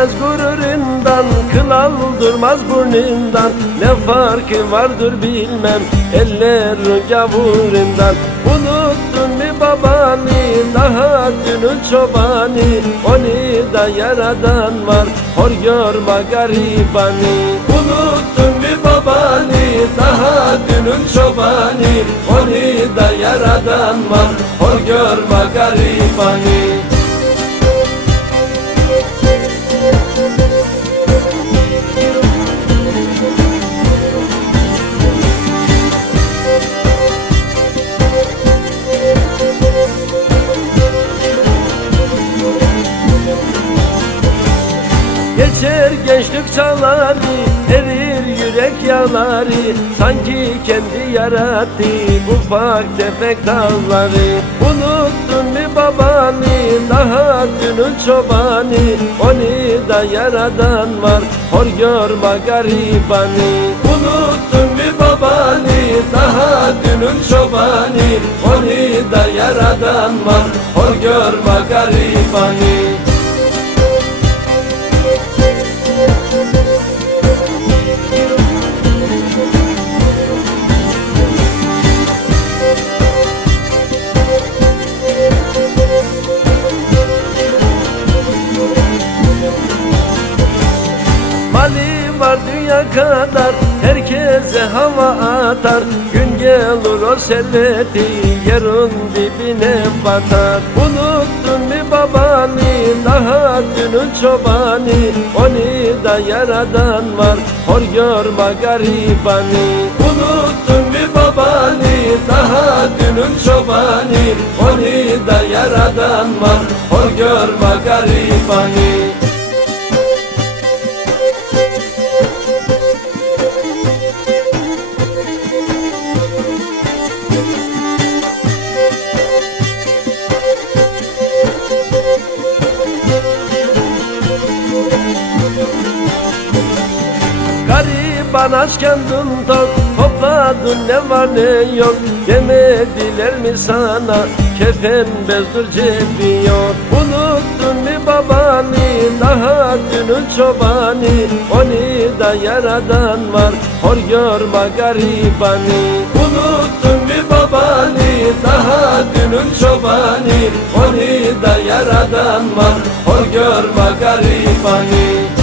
baban kıl aldırmaz burnundan. Ne farkı vardır bilmem ellerin gavurundan. Unuttun mu babanı daha dünün çobanı. Onu da yaradan var hor görme garibanı. Unuttun mu babanı daha dünün çobanı. Onu da yaradan var hor görme garibanı çağları Erir yürek yağları Sanki kendi yarattı Ufak tefek dağları Unuttun mu babanı Daha dünün çobanı Onu da yaradan var Hor görme garibanı. Unuttun mu babanı Daha dünün çobanı Onu da yaradan var Hor görme garibanı Mali var dünya kadar. Herkese hava atar. Gün gelir o serveti Yerin dibine batar. Unuttun mu babanı? Daha dünün çobanı. Onu da yaradan var. Hor görme garibanı Unuttun mu babanı? Daha dünün çobanı. Onu da yaradan var. Hor görme garibanı Kendin tok Topladın ne var ne yok. Demediler mi sana? Kefen bezdur cebi yok. Unuttun mu babanı? Daha dünün çobanı. Onu da yaradan var. Hor görme garibanı. Unuttun mu babanı? Daha dünün çobanı. Onu da yaradan var. Hor görme garibanı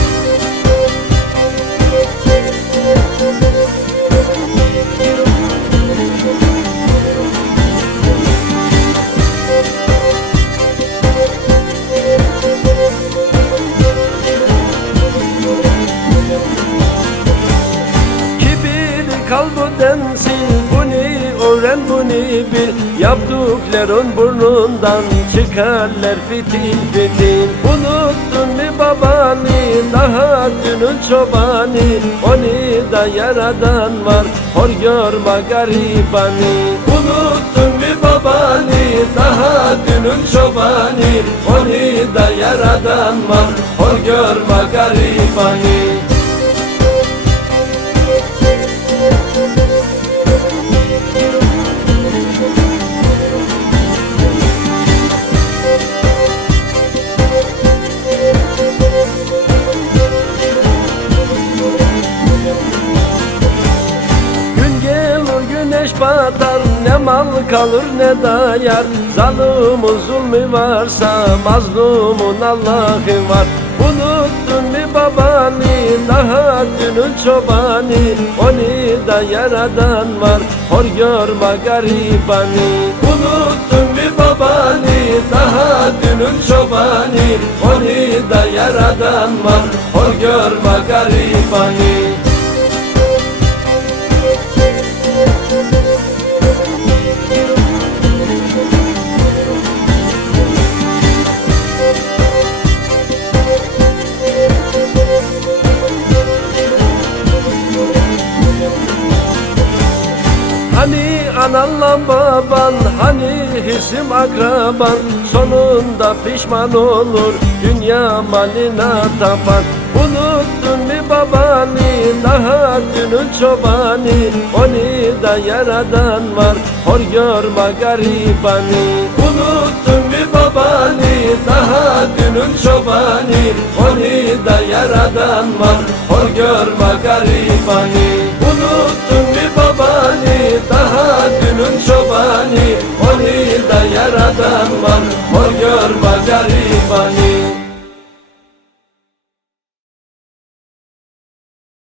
bunu bil? Yaptıkların burnundan çıkarlar fitil fitil. Unuttun mu babanı? Daha dünün çobanı. Onu da yaradan var. Hor görme garibanı Unuttun mu babanı? Daha dünün çobanı. Onu da yaradan var. Hor görme garibanı güneş batar Ne mal kalır ne dayar Zalimin zulmü varsa Mazlumun Allah'ı var. Unuttun mu babanı Daha dünün çobanı. Onu da yaradan var Hor görme garibanı. Unuttun mu babanı Daha dünün çobanı. Onu da yaradan var Hor görme garibanı ananla baban hani hisim akraban Sonunda pişman olur dünya malına tapan. Unuttun mu babanı daha dünün çobanı Onu da yaradan var hor görme garibanı Unuttun mu babani Daha dünün çobani Onu da yaradan var Hor görme garibani çobanı Onu da yaradan var.